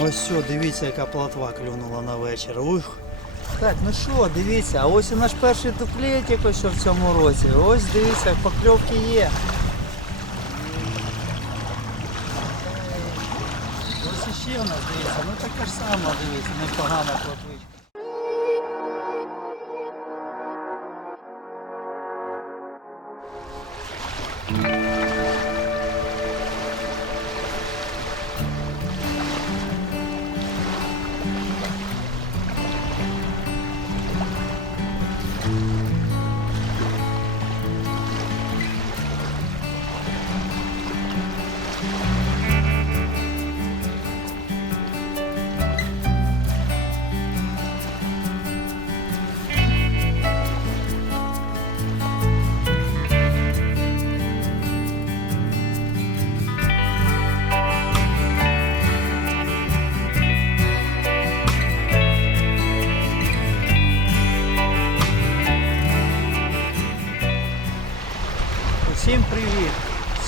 Ось все, дивіться, яка платва клюнула на вечір. Ух. Так, ну що, дивіться, а ось і наш перший дуплетик ось що в цьому році. Ось дивіться, покльовки є. Ось іще в нас дивіться, ну така ж сама, дивіться, непогана плотвичка.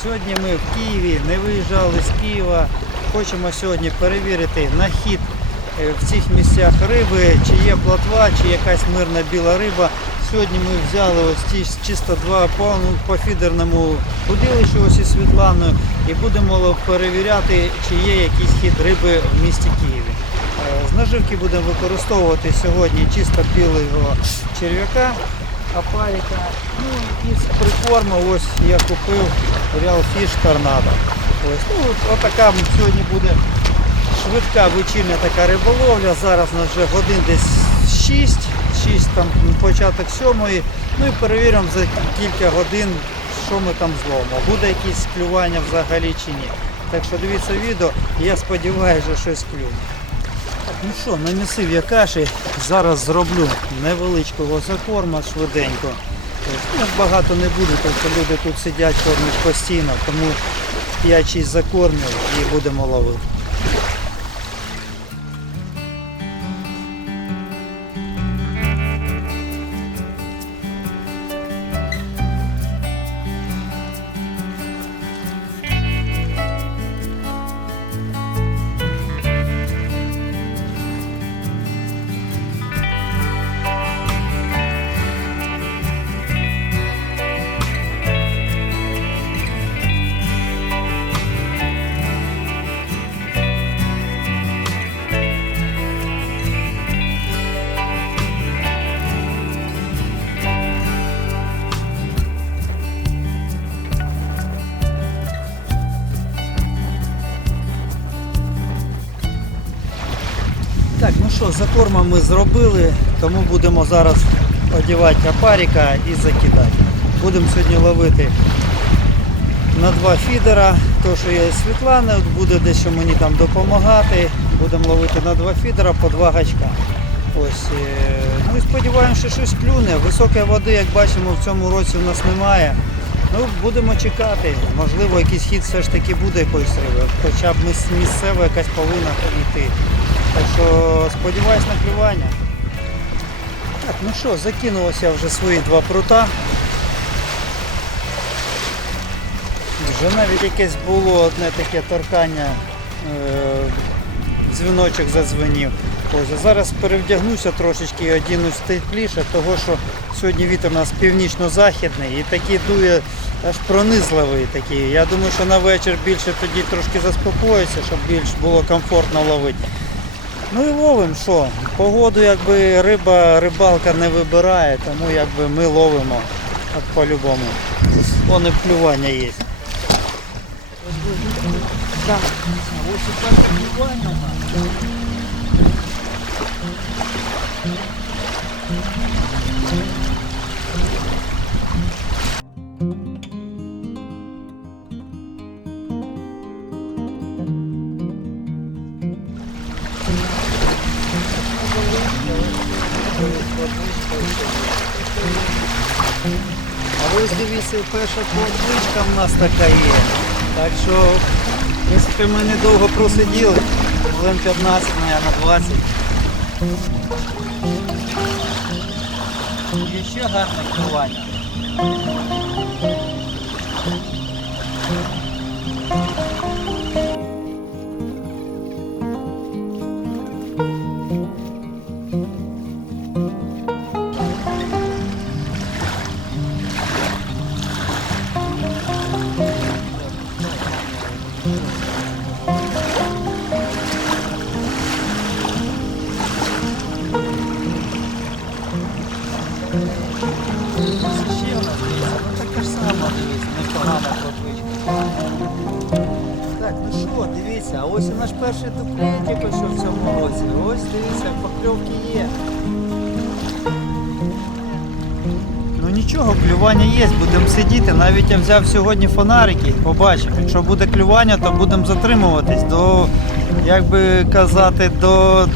Сьогодні ми в Києві, не виїжджали з Києва. Хочемо сьогодні перевірити на хід е, в цих місцях риби, чи є плотва, чи якась мирна біла риба. Сьогодні ми взяли ось ті чисто два по, по фідерному удилищу ось із Світланою і будемо перевіряти, чи є якийсь хід риби в місті Києві. Е, З наживки будемо використовувати сьогодні чисто білого черв'яка, апаріка. Ну і з прикорму ось я купив Real Fish Tornado. Ось, ну, отака сьогодні буде швидка вечірня така риболовля. Зараз у нас вже годин десь 6, 6 там початок 7. Ну і перевіримо за кілька годин, що ми там зловимо. Буде якісь клювання взагалі чи ні. Так що дивіться відео, я сподіваюся, що щось клюне. Ну що, намісив я каші, зараз зроблю невеличкого закорма швиденько. Ну, багато не буде, тобто люди тут сидять, кормять постійно, тому 5-6 закормів і будемо ловити. Так, ну що, закорма ми зробили, тому будемо зараз одягати апаріка і закидати. Будемо сьогодні ловити на два фідера, то що є Світлана, буде дещо мені там допомагати. Будемо ловити на два фідера по два гачка. Ось, е, ну і сподіваємося, що щось клюне. Високої води, як бачимо, в цьому році в нас немає. Ну, будемо чекати. Можливо, якийсь хід все ж таки буде якоїсь риби. Хоча б міс- місцева якась повинна йти. Так що сподіваюсь на клювання. Так, ну що, закинулося вже свої два прута. Вже навіть якесь було одне таке торкання, е, дзвіночок задзвенів. Ось, зараз перевдягнуся трошечки і одінусь тепліше, того що сьогодні вітер у нас північно-західний і такий дує аж пронизливий такий. Я думаю, що на вечір більше тоді трошки заспокоїться, щоб більш було комфортно ловити. Ну і ловимо що? Погоду якби риба, рибалка не вибирає, тому якби ми ловимо по-любому. Вони плювання є. Ось. А ось дивіться, перша кладвичка в нас така є. Так що, в принципі, ми недовго просиділи, хвилин 15, на 20. Є ще гарне керування. перший дуплетик ось що в цьому році. Ось дивіться, покльовки є. Ну нічого, клювання є, будемо сидіти. Навіть я взяв сьогодні фонарики, побачив. Якщо буде клювання, то будемо затримуватись до, як би казати, до,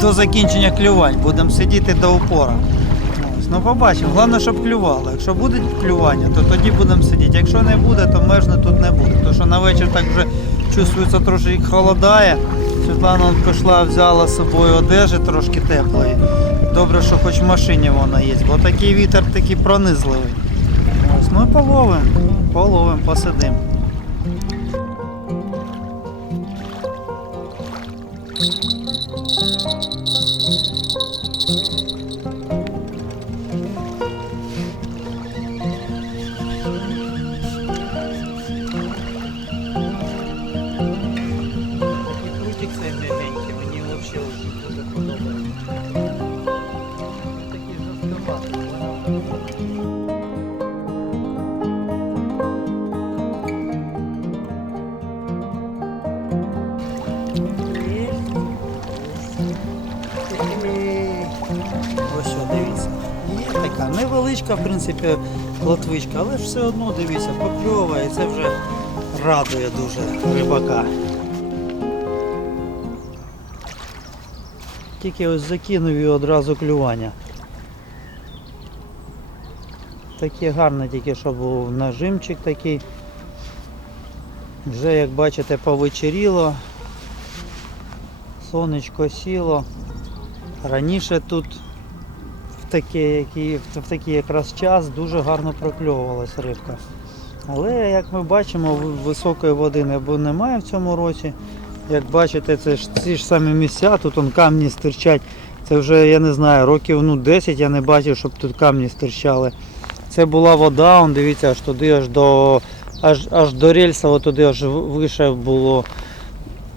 до закінчення клювань. Будемо сидіти до упора. Ну побачимо. Головне, щоб клювало. Якщо буде клювання, то тоді будемо сидіти. Якщо не буде, то межно тут не буде. Тому що на вечір так вже чувствується трошки холодає. Світлана пішла, взяла з собою одежі трошки теплої. Добре, що хоч в машині вона є, бо такий вітер такий пронизливий. Ось, ну і половимо, половим, невеличка, в принципі, плотвичка, але ж все одно дивіться, покльовує, і це вже радує дуже рибака. Тільки ось закинув і одразу клювання. Таке гарне тільки, що був нажимчик такий. Вже як бачите повечеріло. Сонечко сіло. Раніше тут в такий, який, в такий якраз час дуже гарно прокльовувалась рибка. Але як ми бачимо, високої води не бу- немає в цьому році. Як бачите, це ж ці ж самі місця, тут он камні стирчать. Це вже, я не знаю, років ну, 10 я не бачив, щоб тут камні стирчали. Це була вода, он, дивіться, аж туди, аж до, аж, аж до рельса, туди аж вище було.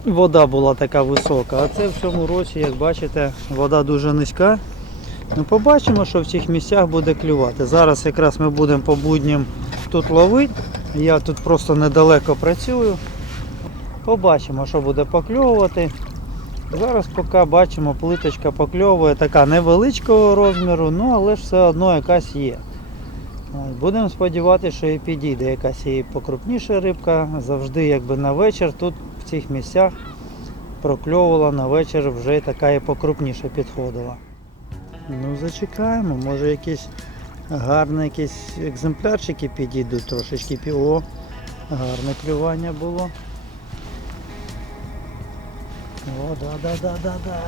Вода була така висока. А це в цьому році, як бачите, вода дуже низька. Ну, побачимо, що в цих місцях буде клювати. Зараз якраз ми будемо по будням тут ловити. Я тут просто недалеко працюю. Побачимо, що буде покльовувати. Зараз поки бачимо, плиточка покльовує така невеличкого розміру, ну але ж все одно якась є. Будемо сподіватися, що і підійде якась і покрупніша рибка. Завжди якби на вечір тут в цих місцях прокльовувала на вечір вже така і покрупніше підходила. Ну зачекаємо, може якісь гарні якісь екземплярчики підійдуть трошечки. Пі- О, гарне клювання було. О, да, да, да, да, да.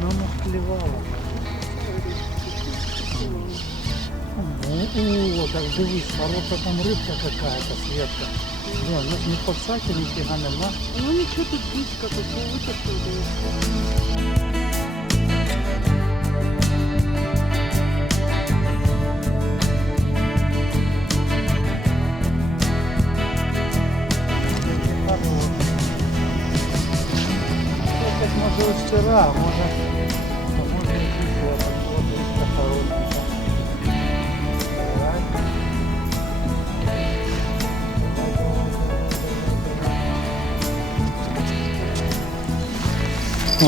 Ну, ну, клевало. О, так дивись, хорошая там рыбка какая-то, Светка. Не, ну не подсаки, нифига нема. Ну ничего тут птичка, тут не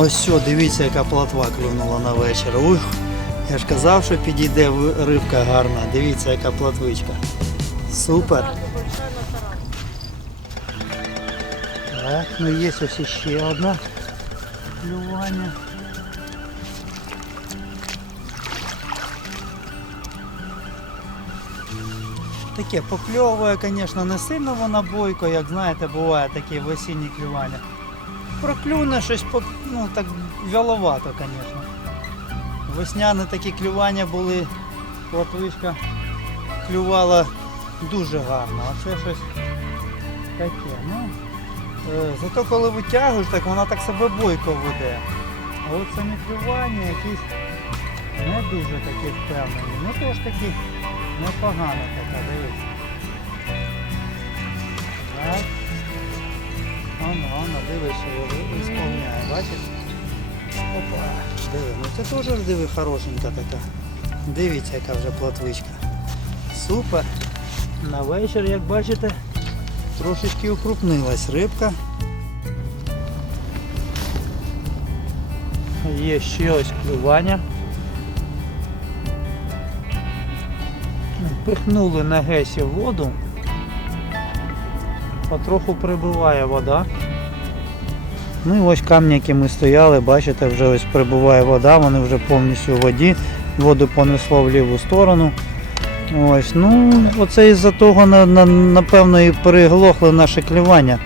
Ось все, дивіться, яка платва клюнула на вечір. Ух, я ж казав, що підійде рибка гарна. Дивіться, яка платвичка. Супер. Так, ну є ось ще одна клювання. Таке покльовує, звісно, не сильно вона бойко, як знаєте, буває такі весінні клювання. Проклюне щось ну, так вяловато, звісно. Весняні такі клювання були, платвишка клювала дуже гарно, а це щось таке. Ну, Е, Зато коли витягуєш, так вона так себе бойко веде. А от самі клювання якісь не дуже такі впевнені. Ну то ж таки непогано така, дивись. Так. Воно, воно, дивись, що ісполняє, бачиш? Опа, диви, ну це теж диви хорошенька така. Дивіться, яка вже платвичка. Супер. На вечір, як бачите, трошечки укрупнилась рибка. Є ще ось клювання. Пихнули на гесі воду. Потроху прибуває вода. Ну і ось камні, які ми стояли, бачите, вже ось прибуває вода, вони вже повністю у воді. Воду понесло в ліву сторону. Ось, ну, оце із-за того, на, на, напевно, і переглохли наше клювання.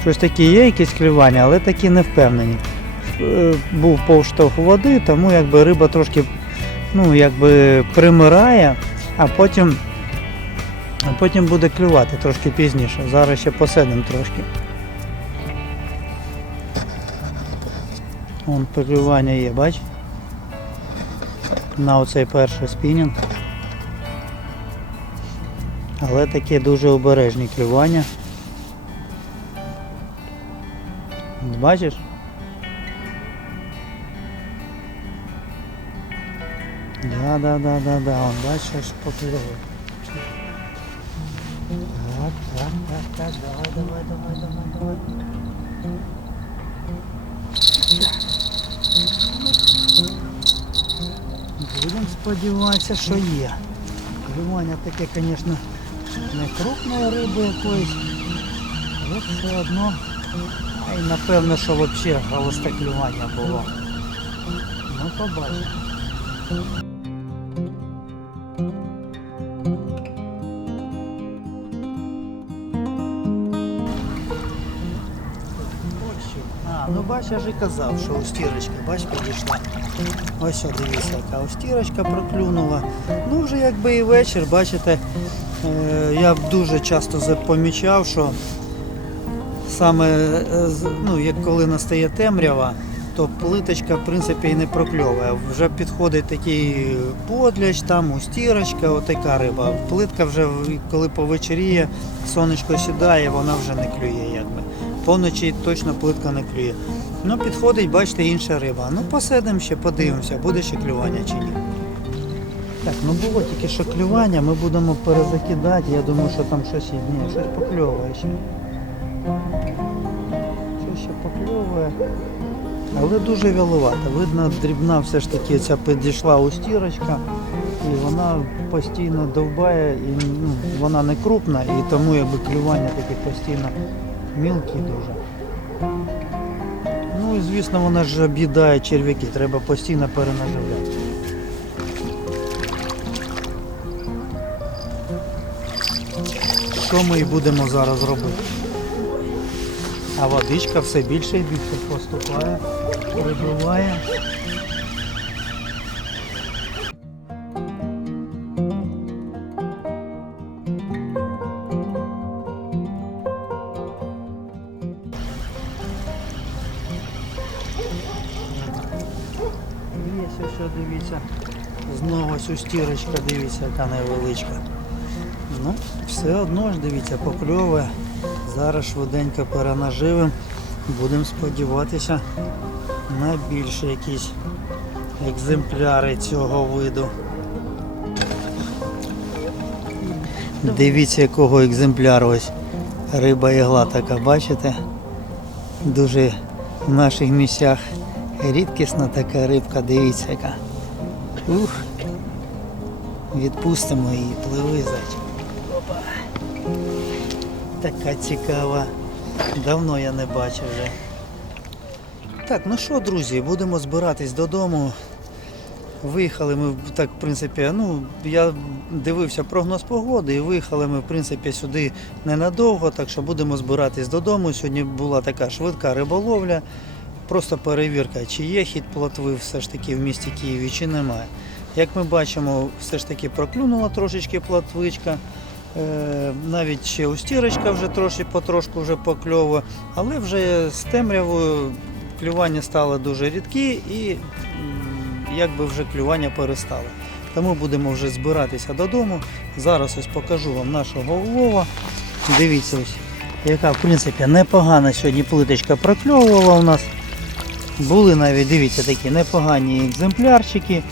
Щось такі є якісь клювання, але такі не впевнені. Е, Був повштовх води, тому якби риба трошки ну, якби примирає, а потім, а потім буде клювати трошки пізніше. Зараз ще посидимо трошки. Вон клювання є, бач? На оцей перший спінінг. Але такі дуже обережні клювання. Бачиш? Да, да, да, да, да, он бачиш покльовує. Давай, давай, давай, давай, давай. Будемо сподіватися, що є. Клювання таке, звісно, не крупної риби якоїсь, але все одно. А напевно, що взагалі галосте клювання було. Ну, побачимо. Бач, я ж і казав, що устірочка, бач, підійшла. Ось дивіться, яка устірочка проклюнула. Ну вже якби і вечір, бачите, е, я дуже часто помічав, що саме е, ну, як коли настає темрява, то плиточка в принципі і не прокльовує. Вже підходить такий подляч, там устірочка, отака риба. Плитка вже коли повечеріє, сонечко сідає, вона вже не клює якби. Поночі точно плитка не клює. Ну підходить, бачите, інша риба. Ну посидимо ще, подивимося, буде ще клювання чи ні. Так, ну було тільки що клювання, ми будемо перезакидати. Я думаю, що там щось є. Ні, щось покльовує ще. Щось ще покльовує. Але дуже вяловато. Видно, дрібна все ж таки ця підійшла устірочка. І вона постійно довбає, і ну, вона не крупна, і тому якби клювання таке постійно мілкі дуже. Звісно вона ж об'їдає черв'яки, треба постійно перенаживляти. Що ми і будемо зараз робити? А водичка все більше і більше поступає, прибуває. Дивіться. Знову ось устірочка, дивіться, яка невеличка. Ну, все одно ж дивіться, покльовує. Зараз швиденько перенаживимо. Будемо сподіватися на більше якісь екземпляри цього виду. Дивіться, якого екземпляру ось риба ігла така, бачите? Дуже в наших місцях рідкісна така рибка, дивіться яка. Ух. Відпустимо її, пливи зайчик. Опа. Така цікава. Давно я не бачив вже. Так, ну що, друзі, будемо збиратись додому. Виїхали ми так, в принципі, ну я дивився прогноз погоди і виїхали ми, в принципі, сюди ненадовго, так що будемо збиратись додому. Сьогодні була така швидка риболовля, просто перевірка, чи є хід плотви все ж таки в місті Києві, чи немає. Як ми бачимо, все ж таки проклюнула трошечки плотвичка. Е, навіть ще устірочка вже трошки потрошку вже покльовує, але вже з темрявою клювання стало дуже рідкі і якби вже клювання перестало. Тому будемо вже збиратися додому. Зараз ось покажу вам нашого улова. Дивіться ось, яка в принципі непогана сьогодні плиточка прокльовувала у нас. Були навіть, дивіться, такі непогані екземплярчики.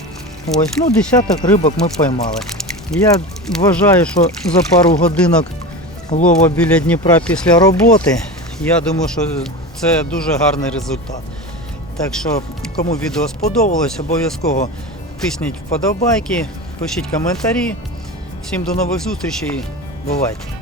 Ось, ну десяток рибок ми поймали. Я вважаю, що за пару годинок лова біля Дніпра після роботи, я думаю, що це дуже гарний результат. Так що, кому відео сподобалось, обов'язково тисніть вподобайки, пишіть коментарі. Всім до нових зустрічей. Бувайте!